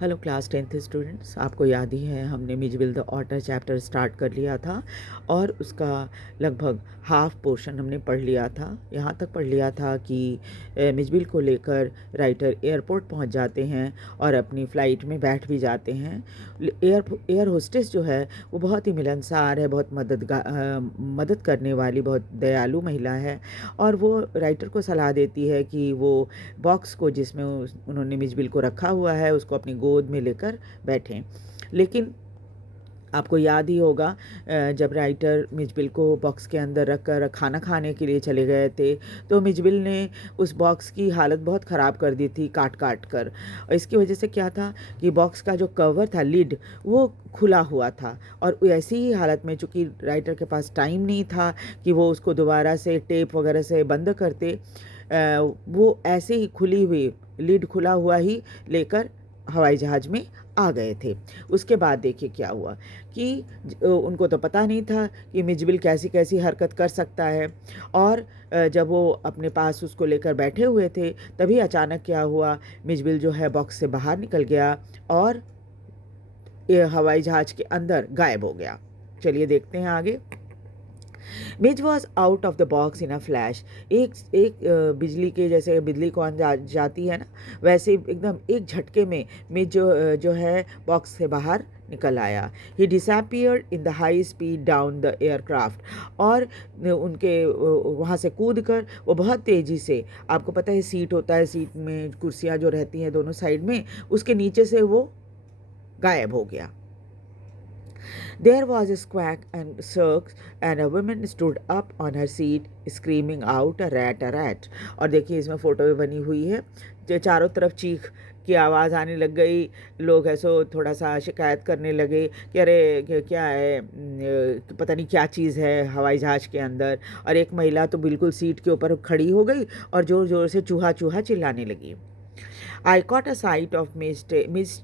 Hello class 10th students, आपको याद ही है हमने Mijbil the otter chapter start कर लिया था और उसका लगभग हाफ पोर्शन हमने पढ़ लिया था। यहाँ तक पढ़ लिया था कि मिजबिल को लेकर राइटर एयरपोर्ट पहुँच जाते हैं और अपनी फ़्लाइट में बैठ भी जाते हैं। एयर होस्टेस जो है वो बहुत ही मिलनसार है, बहुत मदद करने वाली, बहुत दयालु महिला है और वो राइटर को सलाह देती है कि वो बॉक्स को जिसमें उन्होंने मिजबिल को रखा हुआ है उसको अपनी गोद में लेकर बैठें। लेकिन आपको याद ही होगा जब राइटर मिजबिल को बॉक्स के अंदर रख कर खाना खाने के लिए चले गए थे तो मिजबिल ने उस बॉक्स की हालत बहुत ख़राब कर दी थी काट काट कर। और इसकी वजह से क्या था कि बॉक्स का जो कवर था, लिड, वो खुला हुआ था और ऐसी ही हालत में, चूँकि राइटर के पास टाइम नहीं था कि वो उसको दोबारा से टेप वगैरह से बंद करते, वो ऐसे ही खुली हुई, लिड खुला हुआ ही लेकर हवाई जहाज़ में आ गए थे। उसके बाद देखिए क्या हुआ कि उनको तो पता नहीं था कि मिजबिल कैसी कैसी हरकत कर सकता है और जब वो अपने पास उसको लेकर बैठे हुए थे तभी अचानक क्या हुआ, मिजबिल जो है बॉक्स से बाहर निकल गया और ये हवाई जहाज़ के अंदर गायब हो गया। चलिए देखते हैं आगे। Midge was out of the box in a flash. एक बिजली के जैसे बिजली कौन जाती है ना, वैसे एकदम एक झटके में मिज जो है बॉक्स से बाहर निकल आया। He disappeared in the high speed down the aircraft. और उनके वहाँ से कूद कर वो बहुत तेज़ी से, आपको पता है सीट होता है, सीट में कुर्सियाँ जो रहती हैं दोनों साइड में, उसके नीचे से वो गायब हो गया। There was a squawk and shrieks and a woman stood up on her seat screaming out a rat a rat। और देखिए इसमें फ़ोटो भी बनी हुई है, जो चारों तरफ चीख की आवाज़ आने लग गई। लोग ऐसो थोड़ा सा शिकायत करने लगे कि अरे क्या है, पता नहीं क्या चीज़ है हवाई जहाज़ के अंदर। और एक महिला तो बिल्कुल सीट के ऊपर खड़ी हो गई और ज़ोर ज़ोर से चूहा चूहा चिल्लाने लगी। I caught a sight of Miss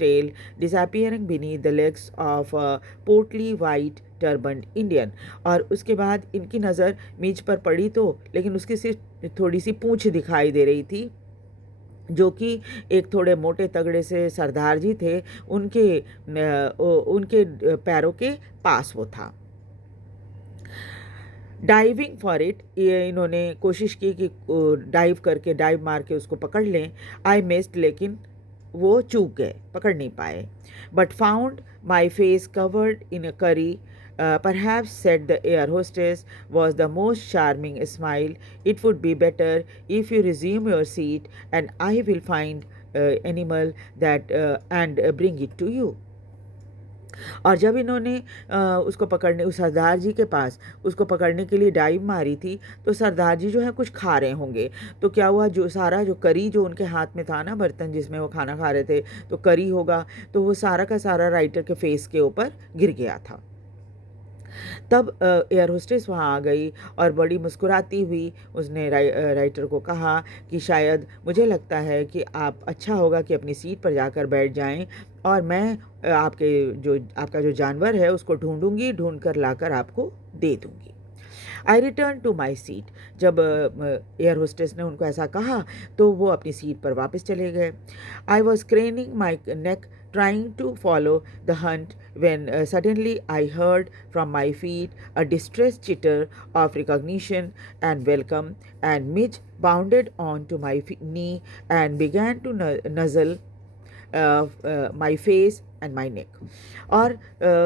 Tail disappearing beneath the legs of a portly white turbaned Indian। और उसके बाद इनकी नज़र मिज पर पड़ी तो, लेकिन उसकी सिर्फ थोड़ी सी पूंछ दिखाई दे रही थी, जो कि एक थोड़े मोटे तगड़े से सरदार जी थे, उनके पैरों के पास वो था। डाइविंग फॉर इट, ये इन्होंने कोशिश की कि डाइव मार के उसको पकड़ लें। आई मिस्ड, लेकिन वो चूक गए, पकड़ नहीं पाए। But found my face covered in a curry. Perhaps, said the air hostess, was the most charming smile. It would be better if you resume your seat, and I will find animal that and bring it to you। और जब इन्होंने उसको पकड़ने, उस सरदार जी के पास उसको पकड़ने के लिए डाइव मारी थी तो सरदार जी जो है कुछ खा रहे होंगे। तो क्या हुआ, जो सारा जो करी जो उनके हाथ में था ना, बर्तन जिसमें वो खाना खा रहे थे, तो करी होगा, तो वो सारा का सारा राइटर के फेस के ऊपर गिर गया था। तब एयर होस्टेस वहाँ आ गई और बड़ी मुस्कुराती हुई उसने राइटर को कहा कि शायद मुझे लगता है कि आप अच्छा होगा कि अपनी सीट पर जाकर बैठ जाएं और मैं आपका जो जानवर है उसको ढूंढूंगी, ढूंढ कर लाकर आपको दे दूंगी। आई रिटर्न टू माई सीट। जब एयर होस्टेस ने उनको ऐसा कहा तो वो अपनी सीट पर वापस चले गए। I was craning my neck trying to follow the hunt when suddenly I heard from my feet a distressed chitter of recognition and welcome, and Midge bounded onto my knee and began to nuzzle my face and my neck। और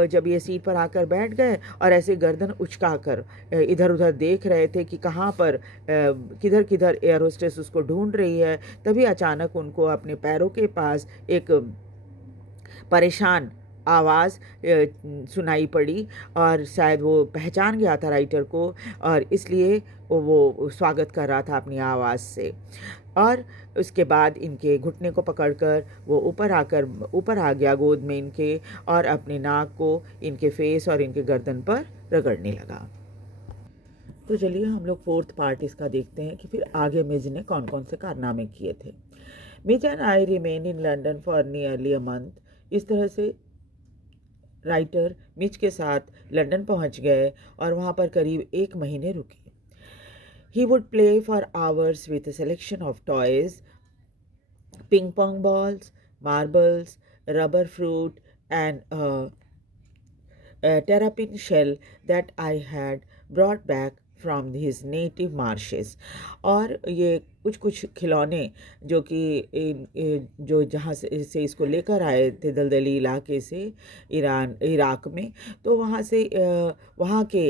जब ये seat पर आकर बैठ गए और ऐसे गर्दन उचकाकर इधर उधर देख रहे थे कि कहाँ पर किधर किधर एयर होस्टेस उसको ढूंढ रही है, तभी अचानक उनको अपने पैरों के पास एक परेशान आवाज़ सुनाई पड़ी और शायद वो पहचान गया था राइटर को और इसलिए वो स्वागत कर रहा था अपनी आवाज़ से। और उसके बाद इनके घुटने को पकड़कर वो ऊपर आ गया गोद में इनके और अपने नाक को इनके फेस और इनके गर्दन पर रगड़ने लगा। तो चलिए हम लोग 4th पार्ट इसका देखते हैं कि फिर आगे मिज ने कौन कौन से कारनामे किए थे। मिज and I remain in London for nearly a month. इस तरह से राइटर मिच के साथ लंदन पहुंच गए और वहाँ पर करीब 1 महीने रुके। He would play for hours with a selection of toys, ping pong balls, marbles, rubber fruit, and a terrapin shell that I had brought back from his native marshes. और ये कुछ कुछ खिलौने जो कि जो जहाँ से इसको लेकर आए थे दलदली इलाके से इराक में, तो वहाँ से वहाँ के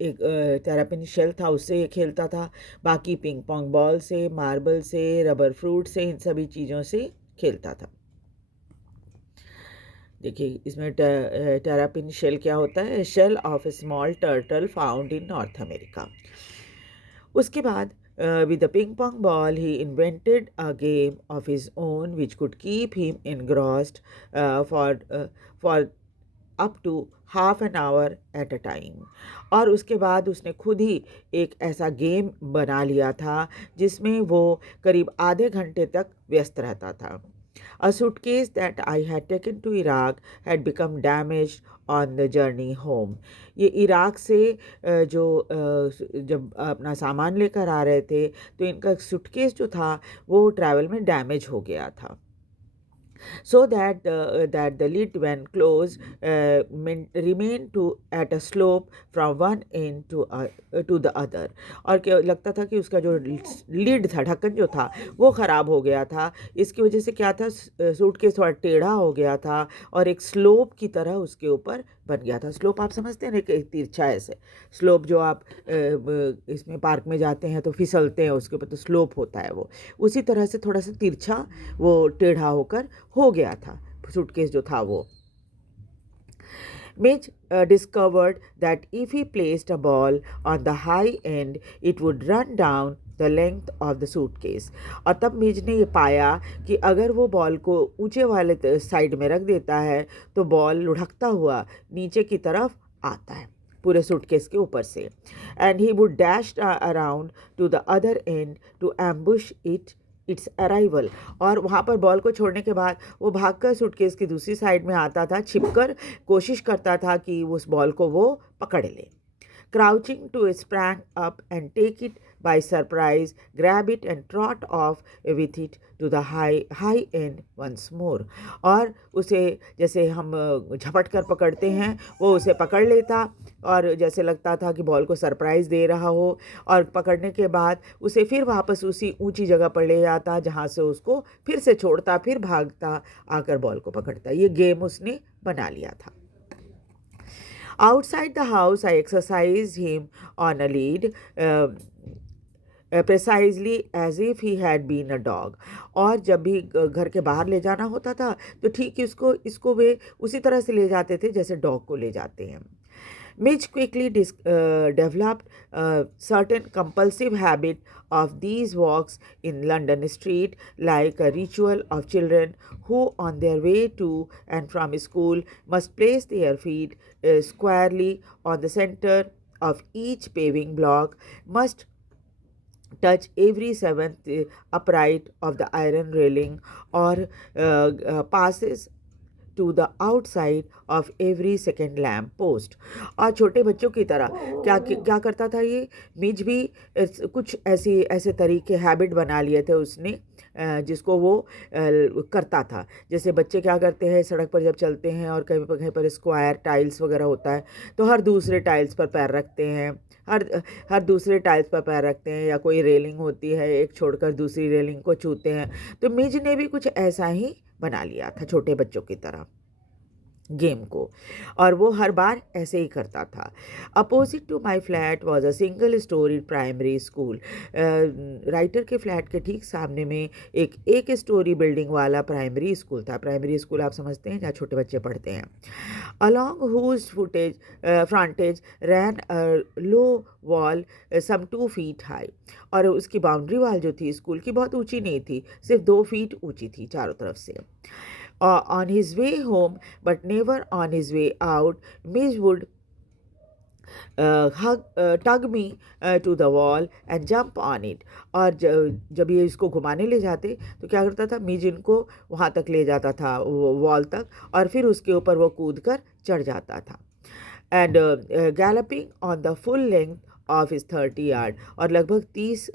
एक तेरापिन शेल था, उससे ये खेलता था। बाकी पिंग पोंग बॉल से, मार्बल से, रबर फ्रूट से, इन सभी चीज़ों से खेलता था। देखिए इसमें टेरापिन शेल क्या होता है, shell of a small turtle found in North America. उसके बाद with the ping pong ball he invented a game of his own which could keep him engrossed for up to half an hour at a time। और उसके बाद उसने खुद ही एक ऐसा game बना लिया था जिसमें वो करीब आधे घंटे तक व्यस्त रहता था। A suitcase that I had taken to Iraq had become damaged on the journey home। ये इराक से जब अपना सामान लेकर आ रहे थे तो इनका सूटकेस जो था वो ट्रैवल में डैमेज हो गया था। so that the lid when closed remained at a slope from one end to the other। और क्या लगता था कि उसका जो लिड था, ढक्कन जो था वो ख़राब हो गया था। इसकी वजह से क्या था, सूटकेस थोड़ा टेढ़ा हो गया था और एक स्लोप की तरह उसके ऊपर बन गया था। स्लोप आप समझते हैं ना, कि तिरछा ऐसे स्लोप जो आप इसमें पार्क में जाते हैं तो फिसलते हैं उसके ऊपर, तो स्लोप होता है वो, उसी तरह से थोड़ा सा तिरछा वो टेढ़ा होकर हो गया था सूटकेस जो था वो। Mitch discovered that if he placed a ball on the high end, it would run down the length of the suitcase। और तब मिज ने ये पाया कि अगर वो बॉल को ऊंचे वाले साइड में रख देता है तो बॉल लुढ़कता हुआ नीचे की तरफ आता है पूरे सूटकेस के ऊपर से। And he would dash around to the other end to ambush its arrival. और वहाँ पर बॉल को छोड़ने के बाद वो भागकर सूटकेस की दूसरी साइड में आता था, छिपकर कोशिश करता था कि उस बॉल को वो पकड़ ले। Crouching to sprang up and take it by surprise, grab it and trot off with it to the high end once more। और उसे जैसे हम झपट कर पकड़ते हैं वो उसे पकड़ लेता और जैसे लगता था कि बॉल को सरप्राइज़ दे रहा हो, और पकड़ने के बाद उसे फिर वापस उसी ऊंची जगह पर ले जाता जहाँ से उसको फिर से छोड़ता, फिर भागता आकर बॉल को पकड़ता। ये गेम उसने बना लिया था। Outside the house, I exercised him on a lead, precisely as if he had been a dog। और जब भी घर के बाहर ले जाना होता था तो ठीक इसको वे उसी तरह से ले जाते थे जैसे डॉग को ले जाते हैं। Mitch quickly developed a certain compulsive habit of these walks in London street, like a ritual of children who on their way to and from school must place their feet squarely on the center of each paving block, must touch every seventh upright of the iron railing, or passes to the outside of every second lamp post। और छोटे बच्चों की तरह क्या करता था ये मिज भी कुछ ऐसे तरीके हैबिट बना लिए थे उसने जिसको वो करता था। जैसे बच्चे क्या करते हैं, सड़क पर जब चलते हैं और कहीं पर स्क्वायर टाइल्स वगैरह होता है तो हर दूसरे टाइल्स पर पैर रखते हैं, हर दूसरे टाइल्स पर पैर रखते हैं, या कोई रेलिंग होती है एक छोड़कर दूसरी रेलिंग को छूते हैं। तो मिज ने भी कुछ ऐसा ही बना लिया था छोटे बच्चों की तरह गेम को, और वो हर बार ऐसे ही करता था। Opposite to my flat was a single storey primary school. Writer के फ्लैट के ठीक सामने में एक स्टोरी बिल्डिंग वाला प्राइमरी स्कूल था। प्राइमरी स्कूल आप समझते हैं जहाँ छोटे बच्चे पढ़ते हैं। Along whose frontage ran low wall some 2 feet high. और उसकी बाउंड्री वाल जो थी स्कूल की बहुत ऊंची नहीं थी, सिर्फ 2 feet ऊंची थी चारों तरफ से। On his way home, but never on his way out, Miz would tug me to the wall and jump on it। और जब ये इसको घुमाने ले जाते तो क्या करता था, मिज इनको वहाँ तक ले जाता था वॉल तक, और फिर उसके ऊपर वो कूद कर चढ़ जाता था। And galloping on the full length of his 30 yard। और लगभग 30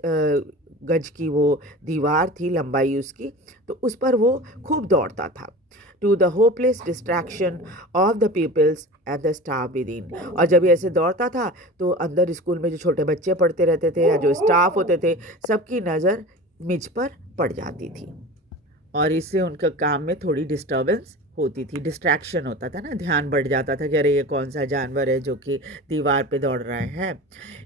गज की वो दीवार थी, लंबाई उसकी, तो उस पर वो खूब दौड़ता था। To the hopeless distraction of the peoples and the staff within. और जब ये ऐसे दौड़ता था तो अंदर स्कूल में जो छोटे बच्चे पढ़ते रहते थे या जो स्टाफ होते थे, सबकी नज़र मिज पर पड़ जाती थी और इससे उनका काम में थोड़ी डिस्टर्बेंस होती थी, डिस्ट्रैक्शन होता था ना, ध्यान बढ़ जाता था कि अरे ये कौन सा जानवर है जो कि दीवार पे दौड़ रहा है।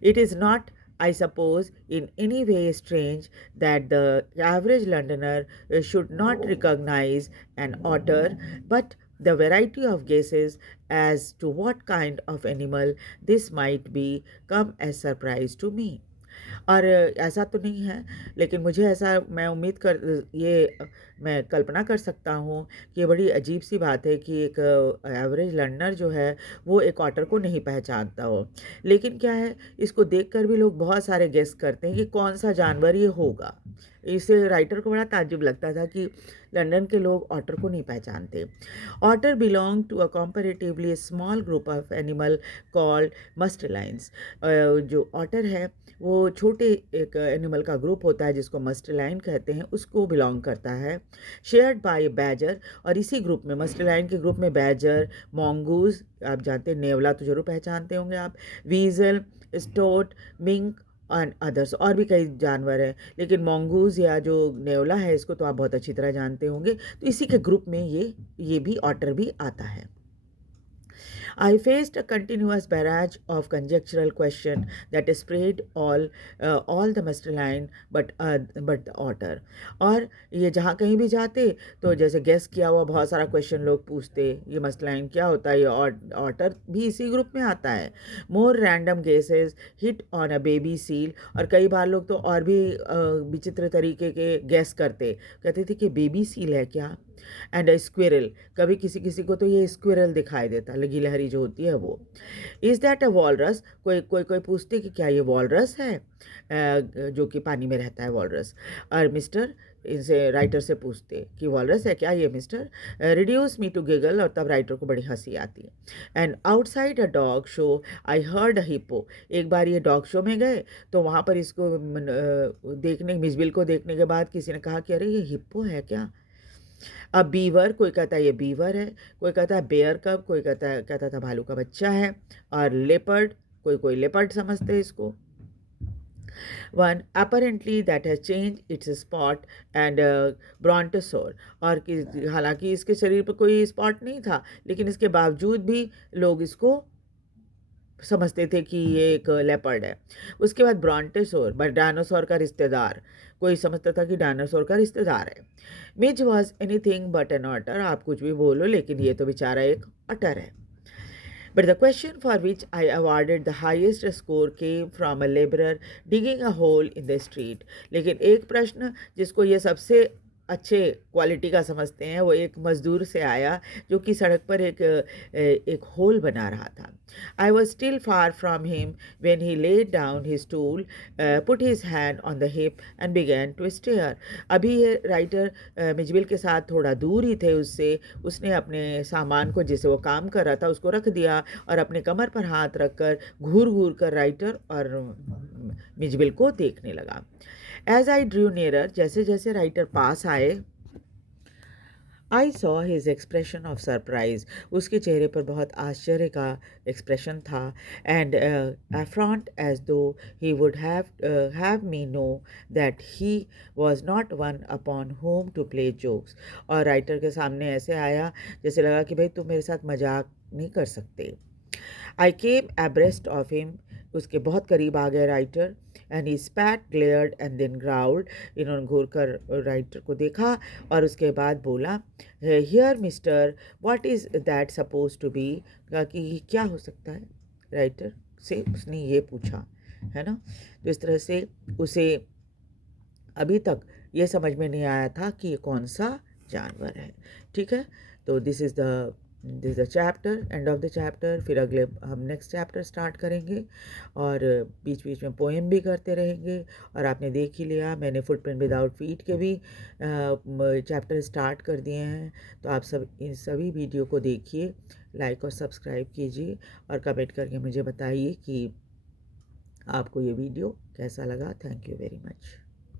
It is not, I suppose, in any way strange that the average Londoner should not recognize an otter, but the variety of guesses as to what kind of animal this might be come as surprise to me. और ऐसा तो नहीं है, लेकिन मुझे ऐसा, मैं उम्मीद कर ये मैं कल्पना कर सकता हूँ कि ये बड़ी अजीब सी बात है कि एक एवरेज लर्नर जो है वो एक ऑटर को नहीं पहचानता हो। लेकिन क्या है, इसको देखकर भी लोग बहुत सारे गेस करते हैं कि कौन सा जानवर ये होगा। इससे राइटर को बड़ा ताज्जुब लगता था कि लंदन के लोग ऑटर को नहीं पहचानते। Otter belong to a comparatively small group of animal called mustelines. जो ऑटर है वो छोटे एक एनिमल का ग्रुप होता है जिसको मस्टलाइन कहते हैं, उसको बिलोंग करता है। शेयर्ड बाय बैजर, और इसी ग्रुप में, मस्टलाइन के ग्रुप में बैजर, मोंगूज, आप जानते हैं, नेवला तो जरूर पहचानते होंगे आप, वीजल, स्टोट, मिंक एंड अदर्स, और भी कई जानवर हैं, लेकिन मोंगूज या जो नेवला है इसको तो आप बहुत अच्छी तरह जानते होंगे। तो इसी के ग्रुप में ये भी ऑटर भी आता है। I faced a continuous barrage of conjectural question that sprayed all the mustard but the otter. और ये जहाँ कहीं भी जाते तो जैसे गेस किया हुआ बहुत सारा क्वेश्चन लोग पूछते, ये मस्टलाइन क्या होता है, ये ऑटर भी इसी ग्रुप में आता है। More random guesses hit on a baby seal, और कई बार लोग तो और भी विचित्र तरीके के गेस करते, कहते थे कि बेबी सील है क्या। एंड अ स्क्विरल, कभी किसी किसी को तो ये स्क्विरल दिखाई देता, लगी लहरी जो होती है वो। इज़ दैट अ वॉलरस, कोई कोई कोई पूछते कि क्या ये वॉलरस है, जो कि पानी में रहता है वॉलरस। और मिस्टर, इनसे राइटर से पूछते कि वॉलरस है क्या ये mister, reduce me to giggle, और तब राइटर को बड़ी हंसी आती। And outside a dog show I heard a hippo, एक बार ये डॉग शो में गए तो वहाँ पर इसको देखने, मिसबिल को देखने के बाद किसी ने कहा कि अरे ये हिप्पो है क्या। अब बीवर, कोई कहता है ये बीवर है, कोई कहता है बेयर कब, कोई कहता था भालू का बच्चा है। और लेपर्ड, कोई कोई लेपर्ड समझते हैं इसको। One apparently that has changed its spot and brontosaur, और हालांकि इसके शरीर पर कोई स्पॉट नहीं था, लेकिन इसके बावजूद भी लोग इसको समझते थे कि ये एक लेपर्ड है। उसके बाद ब्रॉन्टोसोर, बट डायनासोर का रिश्तेदार, कोई समझता था कि डायनासोर का रिश्तेदार है। Midge was anything but an otter, आप कुछ भी बोलो लेकिन ये तो बेचारा एक ऑटर है। But the question for which I awarded the highest score came from a laborer digging a hole in the street. लेकिन एक प्रश्न जिसको ये सबसे अच्छे क्वालिटी का समझते हैं वो एक मज़दूर से आया जो कि सड़क पर एक होल बना रहा था। I was still far from him when he laid down his tool, put his hand on the hip and began to stare. अभी ये राइटर मिजबिल के साथ थोड़ा दूर ही थे उससे, उसने अपने सामान को जिसे वो काम कर रहा था उसको रख दिया और अपने कमर पर हाथ रखकर घूर घूर कर राइटर और मिजबिल को देखने लगा। एज आई ड्रू नियरर, जैसे जैसे राइटर पास आए, I saw his expression of surprise, उसके चेहरे पर बहुत आश्चर्य का एक्सप्रेशन था। And affront as though he would have me know that he was not one upon whom to play jokes, और राइटर के सामने ऐसे आया जैसे लगा कि भाई तुम मेरे साथ मजाक नहीं कर सकते। आई केम एब्रेस्ट ऑफ हिम, उसके बहुत करीब आ गए writer. And he spat, glared and then growled, इन्होंने घूर कर राइटर को देखा और उसके बाद बोला, here mister, what is that suppose to be, कहा कि क्या हो सकता है, राइटर से उसने ये पूछा, है ना। तो इस तरह से उसे अभी तक ये समझ में नहीं आया था कि ये कौन सा जानवर है। ठीक है, तो this is the chapter, end of the chapter. फिर अगले हम नेक्स्ट चैप्टर स्टार्ट करेंगे और बीच बीच में पोएम भी करते रहेंगे। और आपने देख ही लिया मैंने फुटप्रिंट विदाउट फीट के भी चैप्टर स्टार्ट कर दिए हैं। तो आप सब इन सभी वीडियो को देखिए, लाइक और सब्सक्राइब कीजिए और कमेंट करके मुझे बताइए कि आपको ये वीडियो कैसा लगा। Thank you very much.